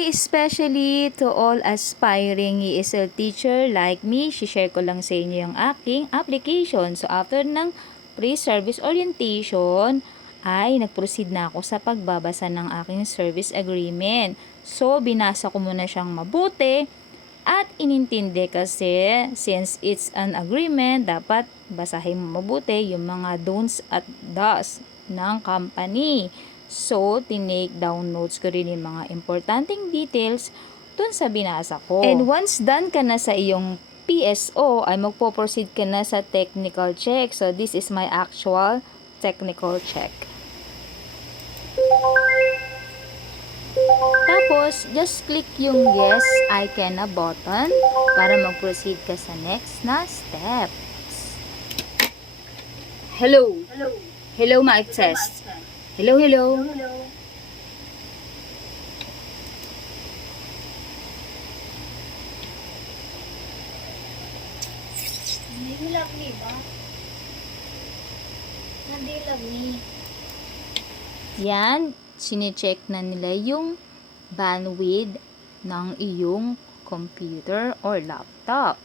Hi, especially to all aspiring ESL teacher like me. Share ko lang sa inyo yung aking application. So, after ng pre-service orientation, ay nag-proceed na ako sa pagbabasa ng aking service agreement. So, binasa ko muna siyang mabuti at inintindi kasi since it's an agreement, dapat basahin mo mabuti yung mga don'ts at does ng company. So, tinake down notes ko rin yung mga importanteng details dun sa binasa ko. And once done ka na sa iyong PSO, ay magpo-proceed ka na sa technical check. So, this is my actual technical check. Tapos, just click yung yes, I can na button para mag-proceed ka sa next na steps. Hello. Hello. Hello, mic test. Hello, hello. Hello. Nadilag ni ba? Nadilag ni. Yan, sine-check na nila yung bandwidth ng iyong computer or laptop.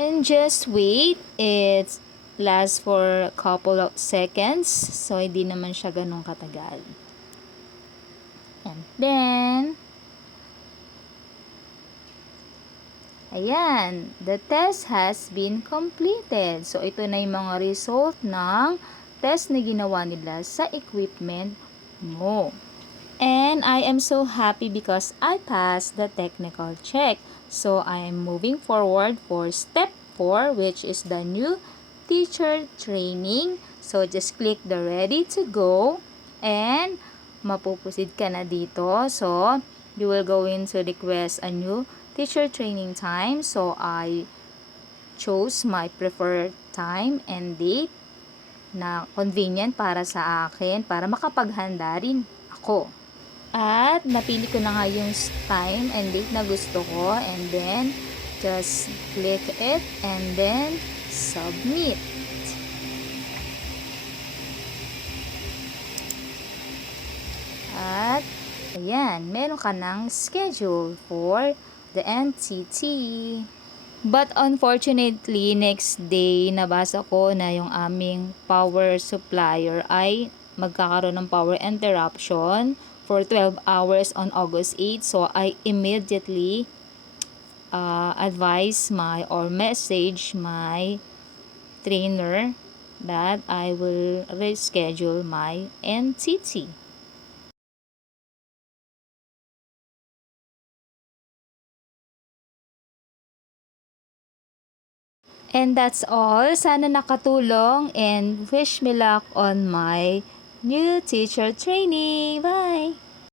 And just wait, it lasts for a couple of seconds, so hindi naman siya ganun katagal. And then, ayan, the test has been completed. So, ito na yung mga result ng test na ginawa nila sa equipment mo. And I am so happy because I passed the technical check. So, I am moving forward for step 4, which is the new teacher training. So, just click the ready to go and mapupusid ka na dito. So, you will go in to request a new teacher training time. So, I chose my preferred time and date na convenient para sa akin para makapaghanda rin ako. At napili ko na nga yung time and date na gusto ko, and then just click it and then submit. At ayan, meron ka ng schedule for the NTT. But unfortunately, next day, nabasa ko na yung aming power supplier ay magkakaroon ng power interruption for 12 hours on August 8. So, I immediately advise or message my trainer that I will reschedule my NTT. And that's all. Sana nakatulong and wish me luck on my new teacher training. Bye!